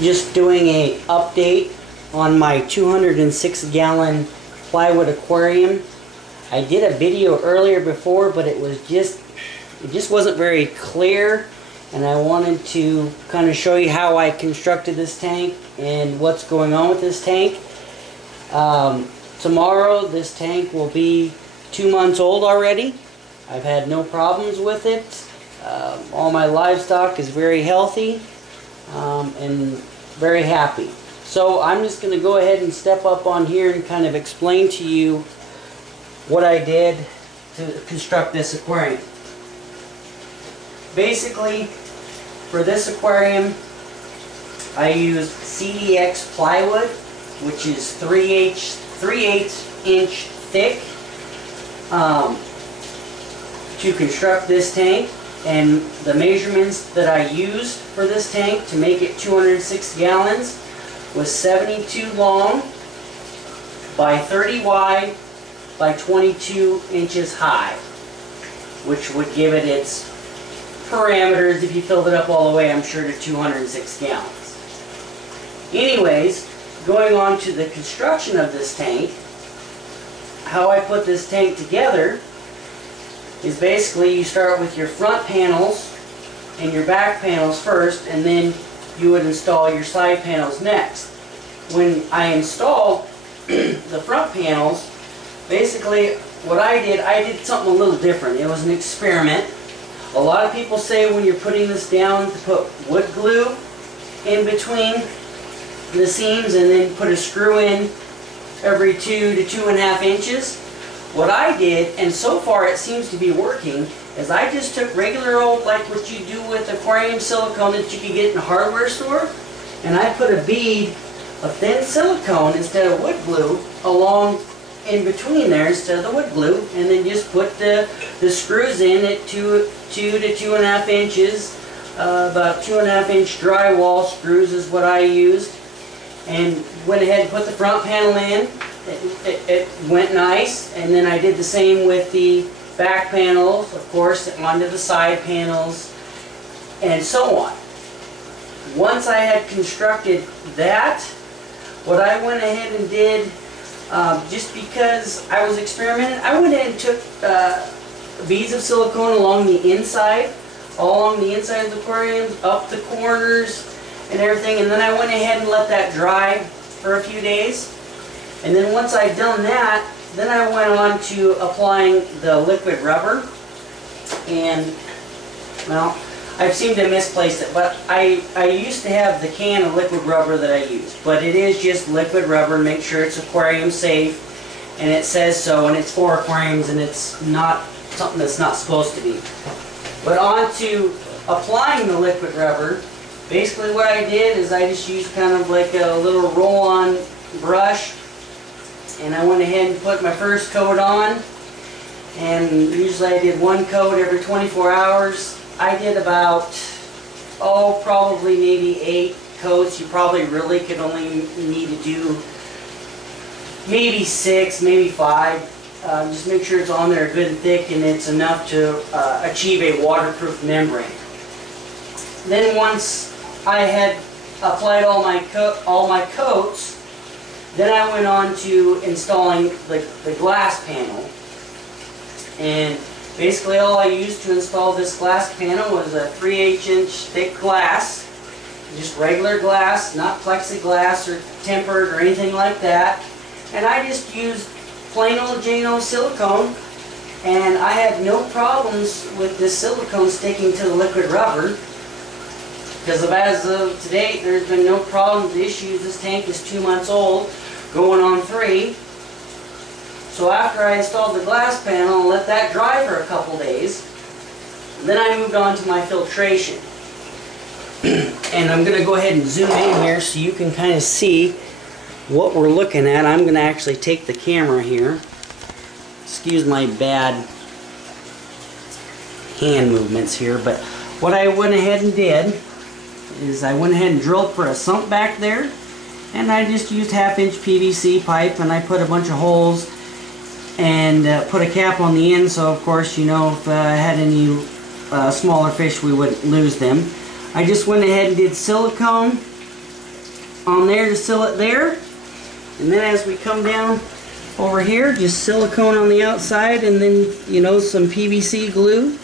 Just doing a update on my 206-gallon plywood aquarium. I did a video earlier before, but it just wasn't very clear, and I wanted to kind of show you how I constructed this tank and what's going on with this tank. Tomorrow this tank will be 2 months old already. I've had no problems with it. All my livestock is very healthy and very happy. So I'm just going to go ahead and step up on here and kind of explain to you what I did to construct this aquarium. Basically, for this aquarium, I used CDX plywood, which is 3/8 inch thick, to construct this tank. And the measurements that I used for this tank to make it 206 gallons was 72 long by 30 wide by 22 inches high, which would give it its parameters, if you filled it up all the way, I'm sure, to 206 gallons. Anyways, going on to the construction of this tank, how I put this tank together is basically you start with your front panels and your back panels first, and then you would install your side panels next. When I installed the front panels, basically what I did something a little different. It was an experiment. A lot of people say when you're putting this down to put wood glue in between the seams and then put a screw in every 2 to 2.5 inches. What I did, and so far it seems to be working, is I just took regular old, like what you do with aquarium silicone that you can get in a hardware store, and I put a bead of thin silicone instead of wood glue along in between there instead of the wood glue, and then just put the screws in at 2 to 2.5 inches, about 2.5 inch drywall screws is what I used, and went ahead and put the front panel in. It went nice, and then I did the same with the back panels, of course, onto the side panels, and so on. Once I had constructed that, what I went ahead and did, just because I was experimenting, I went ahead and took beads of silicone along the inside, all along the inside of the aquarium, up the corners and everything, and then I went ahead and let that dry for a few days. And then once I'd done that, then I went on to applying the liquid rubber. And, well, I've seemed to misplace it, but I used to have the can of liquid rubber that I used. But it is just liquid rubber. Make sure it's aquarium safe, and it says so, and it's for aquariums, and it's not something that's not supposed to be. But on to applying the liquid rubber, basically what I did is I just used kind of like a little roll-on brush, and I went ahead and put my first coat on, and usually I did one coat every 24 hours. I did about, probably maybe 8 coats. You probably really could only need to do maybe 6, maybe 5. Just make sure it's on there good and thick, and it's enough to achieve a waterproof membrane. Then once I had applied all my coats, then I went on to installing the glass panel. And basically all I used to install this glass panel was a 3/8 inch thick glass. Just regular glass, not plexiglass or tempered or anything like that. And I just used plain old Jane old silicone. And I had no problems with this silicone sticking to the liquid rubber. Because as of today, there's been no problems, issues. This tank is 2 months old, going on 3. So after I installed the glass panel and let that dry for a couple days, then I moved on to my filtration. And I'm going to go ahead and zoom in here so you can kind of see what we're looking at. I'm going to actually take the camera here. Excuse my bad hand movements here, but what I went ahead and did is I went ahead and drilled for a sump back there, and I just used 1/2 inch PVC pipe, and I put a bunch of holes and put a cap on the end, so of course, you know, if I had any smaller fish, we wouldn't lose them. I just went ahead and did silicone on there to seal it there. And then as we come down over here, just silicone on the outside, and then, you know, some PVC glue.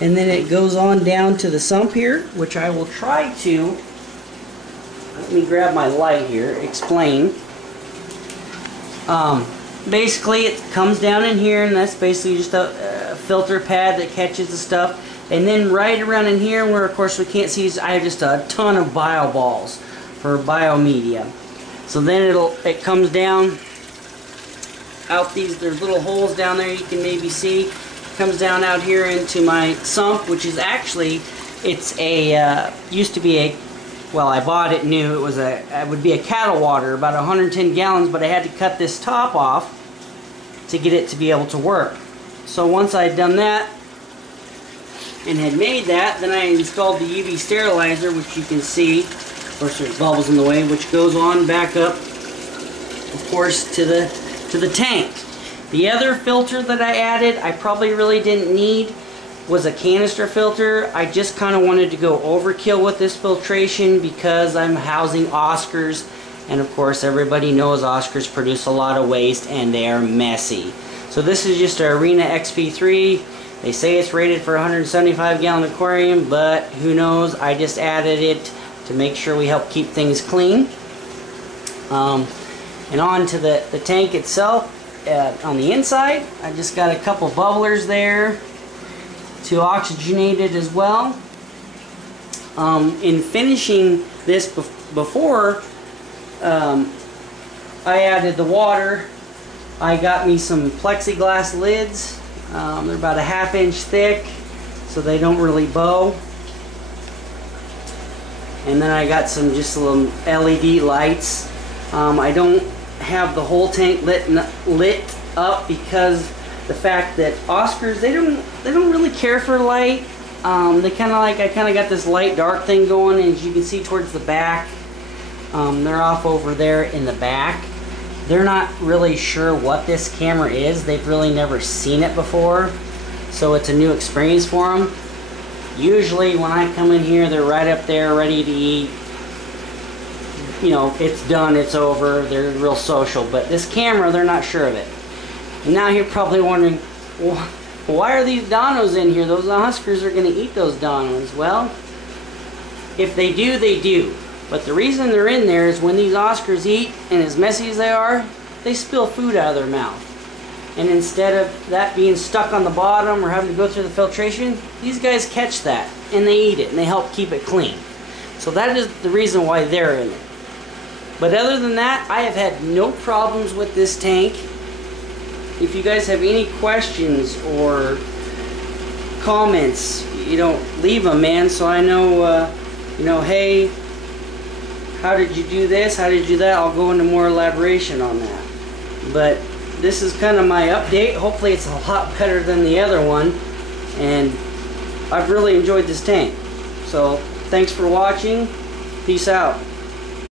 And then it goes on down to the sump here, which I will try to, let me grab my light here, explain. Basically it comes down in here, and that's basically just a filter pad that catches the stuff. And then right around in here, where of course we can't see, I have just a ton of bio balls for biomedia. So then it comes down out these, there's little holes down there you can maybe see. It comes down out here into my sump, which is actually, it's a, used to be a, well, I bought it new. It was it would be a cattle water, about 110 gallons, but I had to cut this top off to get it to be able to work. So once I'd done that and had made that, then I installed the UV sterilizer, which you can see. Of course, there's bubbles in the way, which goes on back up, of course, to the tank. The other filter that I added, I probably really didn't need, was a canister filter. I just kind of wanted to go overkill with this filtration because I'm housing Oscars, and of course everybody knows Oscars produce a lot of waste and they are messy. So this is just an Arena XP3. They say it's rated for a 175 gallon aquarium, but who knows, I just added it to make sure we help keep things clean. And on to the tank itself, on the inside, I just got a couple bubblers there to oxygenate it as well. In finishing this before I added the water, I got me some plexiglass lids. They're about a 1/2 inch thick, so they don't really bow. And then I got some just little LED lights. I don't have the whole tank lit up because the fact that Oscars, they don't really care for light. They kind of like, I kind of got this light dark thing going, and as you can see towards the back, they're off over there in the back. They're not really sure what this camera is. They've really never seen it before, so it's a new experience for them. Usually when I come in here, they're right up there ready to eat. You know, it's done, it's over, they're real social. But this camera, they're not sure of it. And now you're probably wondering, well, why are these donos in here? Those Oscars are going to eat those donos. Well, if they do, they do. But the reason they're in there is when these Oscars eat, and as messy as they are, they spill food out of their mouth. And instead of that being stuck on the bottom or having to go through the filtration, these guys catch that and they eat it and they help keep it clean. So that is the reason why they're in it. But other than that, I have had no problems with this tank. If you guys have any questions or comments, you know, leave them, man, so I know, you know, hey, how did you do this? How did you do that? I'll go into more elaboration on that. But this is kind of my update. Hopefully it's a lot better than the other one. And I've really enjoyed this tank. So thanks for watching. Peace out.